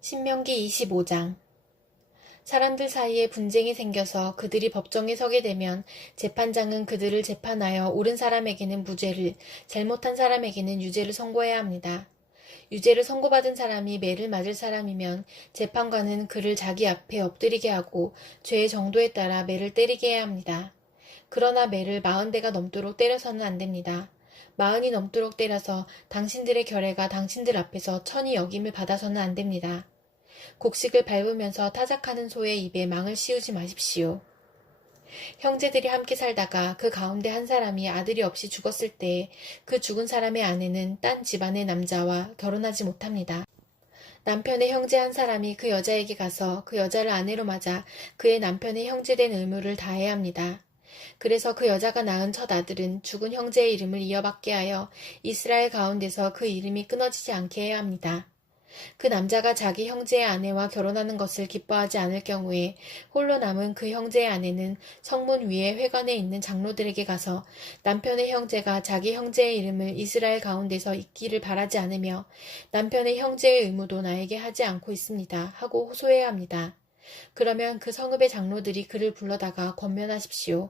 신명기 25장. 사람들 사이에 분쟁이 생겨서 그들이 법정에 서게 되면 재판장은 그들을 재판하여 옳은 사람에게는 무죄를, 잘못한 사람에게는 유죄를 선고해야 합니다. 유죄를 선고받은 사람이 매를 맞을 사람이면 재판관은 그를 자기 앞에 엎드리게 하고 죄의 정도에 따라 매를 때리게 해야 합니다. 그러나 매를 40대가 넘도록 때려서는 안 됩니다. 40이 넘도록 때려서 당신들의 결례가 당신들 앞에서 천히 여김을 받아서는 안 됩니다. 곡식을 밟으면서 타작하는 소의 입에 망을 씌우지 마십시오. 형제들이 함께 살다가 그 가운데 한 사람이 아들이 없이 죽었을 때 그 죽은 사람의 아내는 딴 집안의 남자와 결혼하지 못합니다. 남편의 형제 한 사람이 그 여자에게 가서 그 여자를 아내로 맞아 그의 남편의 형제된 의무를 다해야 합니다. 그래서 그 여자가 낳은 첫 아들은 죽은 형제의 이름을 이어받게 하여 이스라엘 가운데서 그 이름이 끊어지지 않게 해야 합니다. 그 남자가 자기 형제의 아내와 결혼하는 것을 기뻐하지 않을 경우에 홀로 남은 그 형제의 아내는 성문 위에 회관에 있는 장로들에게 가서 남편의 형제가 자기 형제의 이름을 이스라엘 가운데서 잊기를 바라지 않으며 남편의 형제의 의무도 나에게 하지 않고 있습니다 하고 호소해야 합니다. 그러면 그 성읍의 장로들이 그를 불러다가 권면하십시오.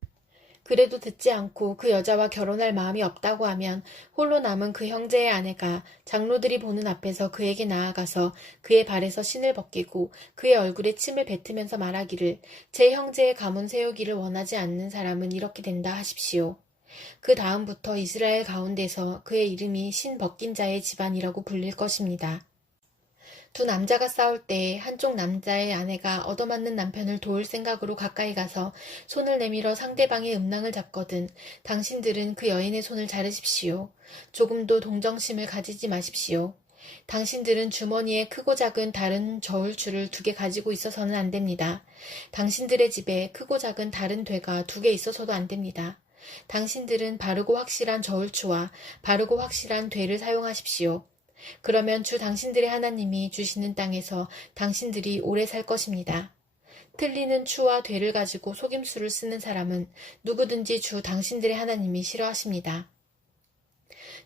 그래도 듣지 않고 그 여자와 결혼할 마음이 없다고 하면 홀로 남은 그 형제의 아내가 장로들이 보는 앞에서 그에게 나아가서 그의 발에서 신을 벗기고 그의 얼굴에 침을 뱉으면서 말하기를 제 형제의 가문 세우기를 원하지 않는 사람은 이렇게 된다 하십시오. 그 다음부터 이스라엘 가운데서 그의 이름이 신 벗긴 자의 집안이라고 불릴 것입니다. 두 남자가 싸울 때 한쪽 남자의 아내가 얻어맞는 남편을 도울 생각으로 가까이 가서 손을 내밀어 상대방의 음낭을 잡거든 당신들은 그 여인의 손을 자르십시오. 조금도 동정심을 가지지 마십시오. 당신들은 주머니에 크고 작은 다른 저울추를 2개 가지고 있어서는 안 됩니다. 당신들의 집에 크고 작은 다른 되가 2개 있어서도 안 됩니다. 당신들은 바르고 확실한 저울추와 바르고 확실한 되를 사용하십시오. 그러면 주 당신들의 하나님이 주시는 땅에서 당신들이 오래 살 것입니다. 틀리는 추와 되를 가지고 속임수를 쓰는 사람은 누구든지 주 당신들의 하나님이 싫어하십니다.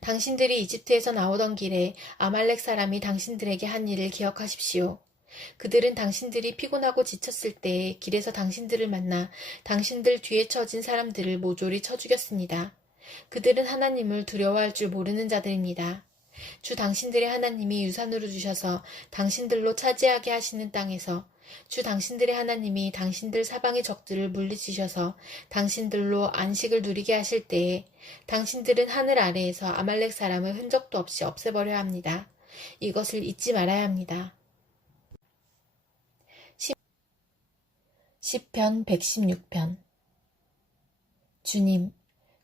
당신들이 이집트에서 나오던 길에 아말렉 사람이 당신들에게 한 일을 기억하십시오. 그들은 당신들이 피곤하고 지쳤을 때 길에서 당신들을 만나 당신들 뒤에 처진 사람들을 모조리 쳐 죽였습니다. 그들은 하나님을 두려워할 줄 모르는 자들입니다. 주 당신들의 하나님이 유산으로 주셔서 당신들로 차지하게 하시는 땅에서 주 당신들의 하나님이 당신들 사방의 적들을 물리치셔서 당신들로 안식을 누리게 하실 때에 당신들은 하늘 아래에서 아말렉 사람을 흔적도 없이 없애버려야 합니다. 이것을 잊지 말아야 합니다. 시편 116편. 주님,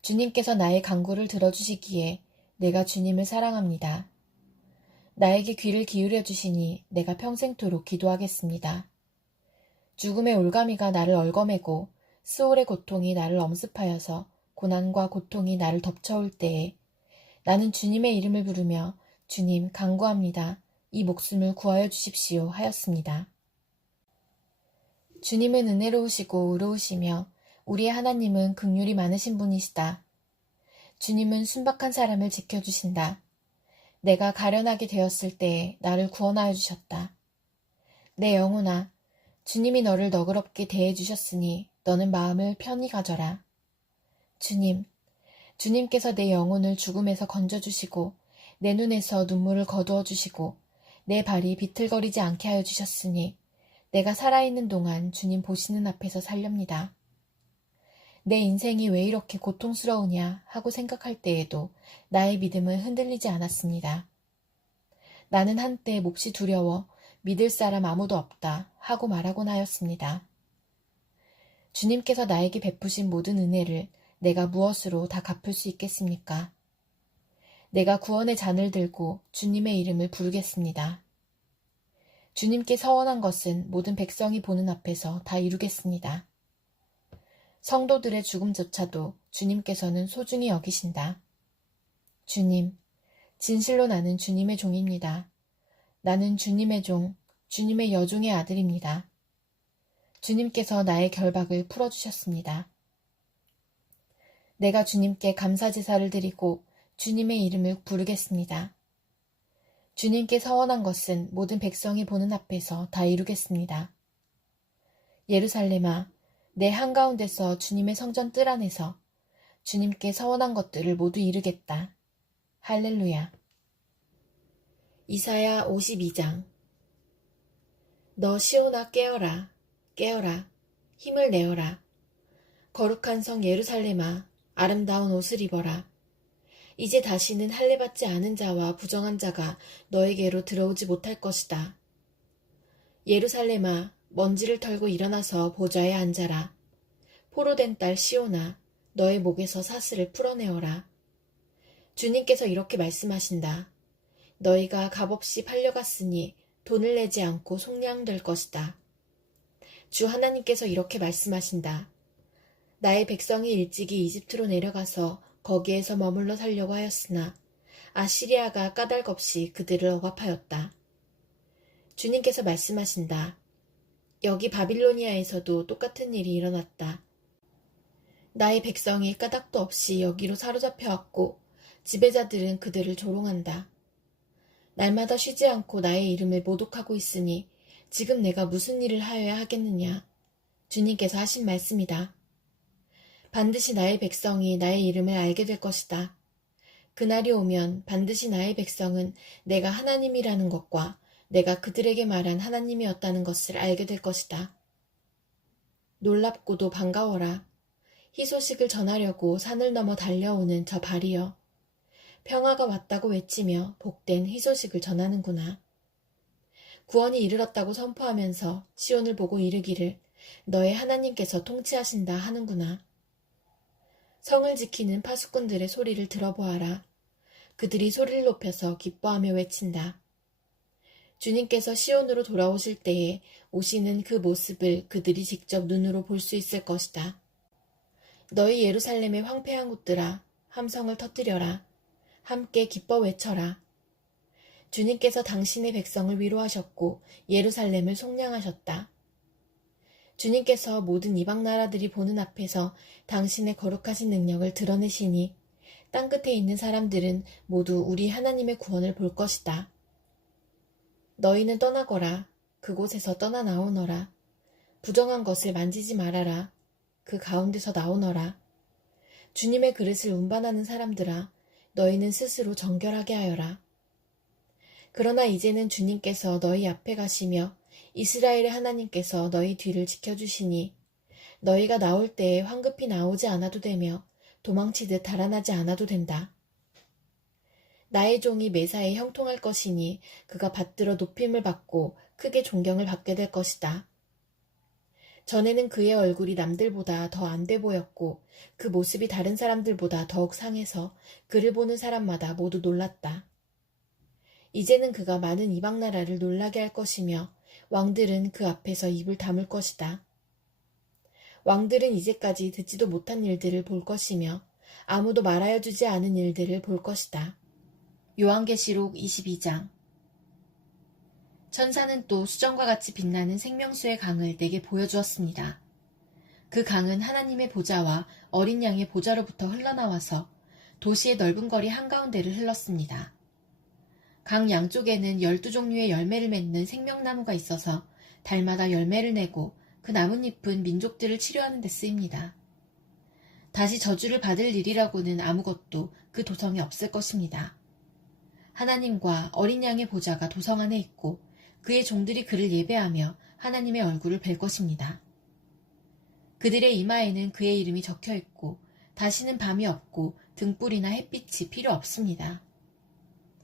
주님께서 나의 간구를 들어주시기에 내가 주님을 사랑합니다. 나에게 귀를 기울여 주시니 내가 평생토록 기도하겠습니다. 죽음의 올가미가 나를 얽어매고 스올의 고통이 나를 엄습하여서 고난과 고통이 나를 덮쳐올 때에 나는 주님의 이름을 부르며 주님 간구합니다. 이 목숨을 구하여 주십시오 하였습니다. 주님은 은혜로우시고 의로우시며 우리의 하나님은 긍휼이 많으신 분이시다. 주님은 순박한 사람을 지켜주신다. 내가 가련하게 되었을 때에 나를 구원하여 주셨다. 내 영혼아, 주님이 너를 너그럽게 대해주셨으니 너는 마음을 편히 가져라. 주님께서 내 영혼을 죽음에서 건져주시고 내 눈에서 눈물을 거두어 주시고 내 발이 비틀거리지 않게 하여 주셨으니 내가 살아있는 동안 주님 보시는 앞에서 살렵니다. 내 인생이 왜 이렇게 고통스러우냐 하고 생각할 때에도 나의 믿음은 흔들리지 않았습니다. 나는 한때 몹시 두려워 믿을 사람 아무도 없다 하고 말하곤 하였습니다. 주님께서 나에게 베푸신 모든 은혜를 내가 무엇으로 다 갚을 수 있겠습니까? 내가 구원의 잔을 들고 주님의 이름을 부르겠습니다. 주님께 서원한 것은 모든 백성이 보는 앞에서 다 이루겠습니다. 성도들의 죽음조차도 주님께서는 소중히 여기신다. 주님, 진실로 나는 주님의 종입니다. 나는 주님의 종, 주님의 여종의 아들입니다. 주님께서 나의 결박을 풀어주셨습니다. 내가 주님께 감사제사를 드리고 주님의 이름을 부르겠습니다. 주님께 서원한 것은 모든 백성이 보는 앞에서 다 이루겠습니다. 예루살렘아, 내 한가운데서 주님의 성전 뜰 안에서 주님께 서원한 것들을 모두 이루겠다. 할렐루야. 이사야 52장. 너 시온아 깨어라, 깨어라, 힘을 내어라. 거룩한 성 예루살렘아, 아름다운 옷을 입어라. 이제 다시는 할례받지 않은 자와 부정한 자가 너에게로 들어오지 못할 것이다. 예루살렘아, 먼지를 털고 일어나서 보좌에 앉아라. 포로된 딸 시온아, 너의 목에서 사슬을 풀어내어라. 주님께서 이렇게 말씀하신다. 너희가 값없이 팔려갔으니 돈을 내지 않고 속량될 것이다. 주 하나님께서 이렇게 말씀하신다. 나의 백성이 일찍이 이집트로 내려가서 거기에서 머물러 살려고 하였으나 아시리아가 까닭없이 그들을 억압하였다. 주님께서 말씀하신다. 여기 바빌로니아에서도 똑같은 일이 일어났다. 나의 백성이 까닭도 없이 여기로 사로잡혀왔고 지배자들은 그들을 조롱한다. 날마다 쉬지 않고 나의 이름을 모독하고 있으니 지금 내가 무슨 일을 하여야 하겠느냐. 주님께서 하신 말씀이다. 반드시 나의 백성이 나의 이름을 알게 될 것이다. 그날이 오면 반드시 나의 백성은 내가 하나님이라는 것과 내가 그들에게 말한 하나님이었다는 것을 알게 될 것이다. 놀랍고도 반가워라. 희소식을 전하려고 산을 넘어 달려오는 저 발이여. 평화가 왔다고 외치며 복된 희소식을 전하는구나. 구원이 이르렀다고 선포하면서 시온을 보고 이르기를 너의 하나님께서 통치하신다 하는구나. 성을 지키는 파수꾼들의 소리를 들어보아라. 그들이 소리를 높여서 기뻐하며 외친다. 주님께서 시온으로 돌아오실 때에 오시는 그 모습을 그들이 직접 눈으로 볼 수 있을 것이다. 너희 예루살렘의 황폐한 곳들아, 함성을 터뜨려라. 함께 기뻐 외쳐라. 주님께서 당신의 백성을 위로하셨고 예루살렘을 속량하셨다. 주님께서 모든 이방 나라들이 보는 앞에서 당신의 거룩하신 능력을 드러내시니 땅끝에 있는 사람들은 모두 우리 하나님의 구원을 볼 것이다. 너희는 떠나거라. 그곳에서 떠나 나오너라. 부정한 것을 만지지 말아라. 그 가운데서 나오너라. 주님의 그릇을 운반하는 사람들아, 너희는 스스로 정결하게 하여라. 그러나 이제는 주님께서 너희 앞에 가시며 이스라엘의 하나님께서 너희 뒤를 지켜주시니 너희가 나올 때에 황급히 나오지 않아도 되며 도망치듯 달아나지 않아도 된다. 나의 종이 매사에 형통할 것이니 그가 받들어 높임을 받고 크게 존경을 받게 될 것이다. 전에는 그의 얼굴이 남들보다 더 안 돼 보였고 그 모습이 다른 사람들보다 더욱 상해서 그를 보는 사람마다 모두 놀랐다. 이제는 그가 많은 이방 나라를 놀라게 할 것이며 왕들은 그 앞에서 입을 다물 것이다. 왕들은 이제까지 듣지도 못한 일들을 볼 것이며 아무도 말하여 주지 않은 일들을 볼 것이다. 요한계시록 22장. 천사는 또 수정과 같이 빛나는 생명수의 강을 내게 보여주었습니다. 그 강은 하나님의 보좌와 어린 양의 보좌로부터 흘러나와서 도시의 넓은 거리 한가운데를 흘렀습니다. 강 양쪽에는 12종류의 열매를 맺는 생명나무가 있어서 달마다 열매를 내고 그 나뭇잎은 민족들을 치료하는 데 쓰입니다. 다시 저주를 받을 일이라고는 아무것도 그 도성에 없을 것입니다. 하나님과 어린 양의 보좌가 도성 안에 있고 그의 종들이 그를 예배하며 하나님의 얼굴을 뵐 것입니다. 그들의 이마에는 그의 이름이 적혀 있고 다시는 밤이 없고 등불이나 햇빛이 필요 없습니다.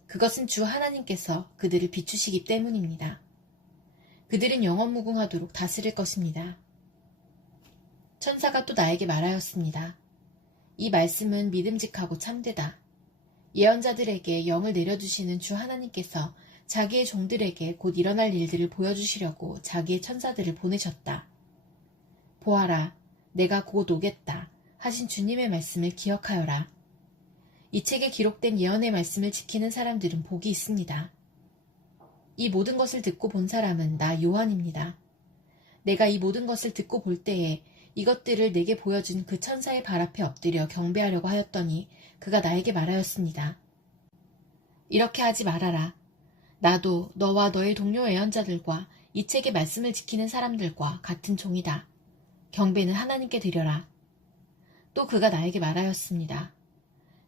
그것은 주 하나님께서 그들을 비추시기 때문입니다. 그들은 영원무궁하도록 다스릴 것입니다. 천사가 또 나에게 말하였습니다. 이 말씀은 믿음직하고 참되다. 예언자들에게 영을 내려주시는 주 하나님께서 자기의 종들에게 곧 일어날 일들을 보여주시려고 자기의 천사들을 보내셨다. 보아라, 내가 곧 오겠다 하신 주님의 말씀을 기억하여라. 이 책에 기록된 예언의 말씀을 지키는 사람들은 복이 있습니다. 이 모든 것을 듣고 본 사람은 나 요한입니다. 내가 이 모든 것을 듣고 볼 때에 이것들을 내게 보여준 그 천사의 발 앞에 엎드려 경배하려고 하였더니 그가 나에게 말하였습니다. 이렇게 하지 말아라. 나도 너와 너의 동료 예언자들과 이 책의 말씀을 지키는 사람들과 같은 종이다. 경배는 하나님께 드려라. 또 그가 나에게 말하였습니다.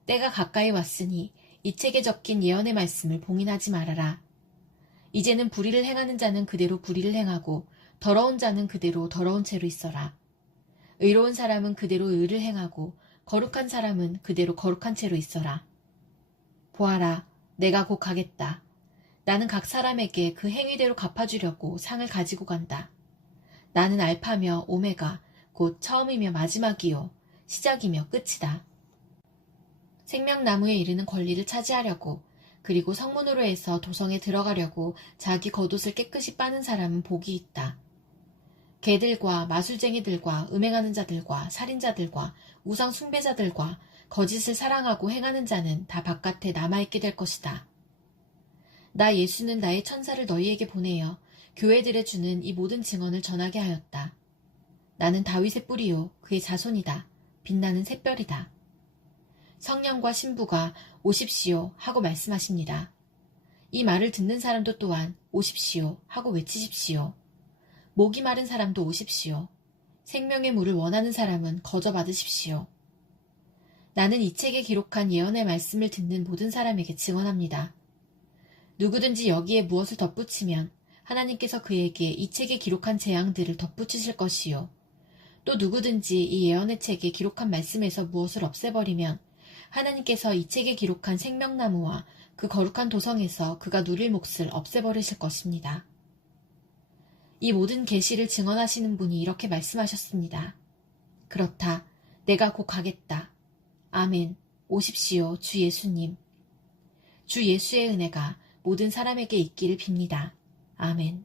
때가 가까이 왔으니 이 책에 적힌 예언의 말씀을 봉인하지 말아라. 이제는 불의를 행하는 자는 그대로 불의를 행하고 더러운 자는 그대로 더러운 채로 있어라. 의로운 사람은 그대로 의를 행하고 거룩한 사람은 그대로 거룩한 채로 있어라. 보아라, 내가 곧 가겠다. 나는 각 사람에게 그 행위대로 갚아주려고 상을 가지고 간다. 나는 알파며 오메가, 곧 처음이며 마지막이요 시작이며 끝이다. 생명나무에 이르는 권리를 차지하려고 그리고 성문으로 해서 도성에 들어가려고 자기 겉옷을 깨끗이 빠는 사람은 복이 있다. 개들과 마술쟁이들과 음행하는 자들과 살인자들과 우상 숭배자들과 거짓을 사랑하고 행하는 자는 다 바깥에 남아있게 될 것이다. 나 예수는 나의 천사를 너희에게 보내어 교회들에 주는 이 모든 증언을 전하게 하였다. 나는 다윗의 뿌리요 그의 자손이다. 빛나는 샛별이다. 성령과 신부가 오십시오 하고 말씀하십니다. 이 말을 듣는 사람도 또한 오십시오 하고 외치십시오. 목이 마른 사람도 오십시오. 생명의 물을 원하는 사람은 거저 받으십시오. 나는 이 책에 기록한 예언의 말씀을 듣는 모든 사람에게 증언합니다. 누구든지 여기에 무엇을 덧붙이면 하나님께서 그에게 이 책에 기록한 재앙들을 덧붙이실 것이요. 또 누구든지 이 예언의 책에 기록한 말씀에서 무엇을 없애버리면 하나님께서 이 책에 기록한 생명나무와 그 거룩한 도성에서 그가 누릴 몫을 없애버리실 것입니다. 이 모든 계시를 증언하시는 분이 이렇게 말씀하셨습니다. 그렇다. 내가 곧 가겠다. 아멘. 오십시오. 주 예수님. 주 예수의 은혜가 모든 사람에게 있기를 빕니다. 아멘.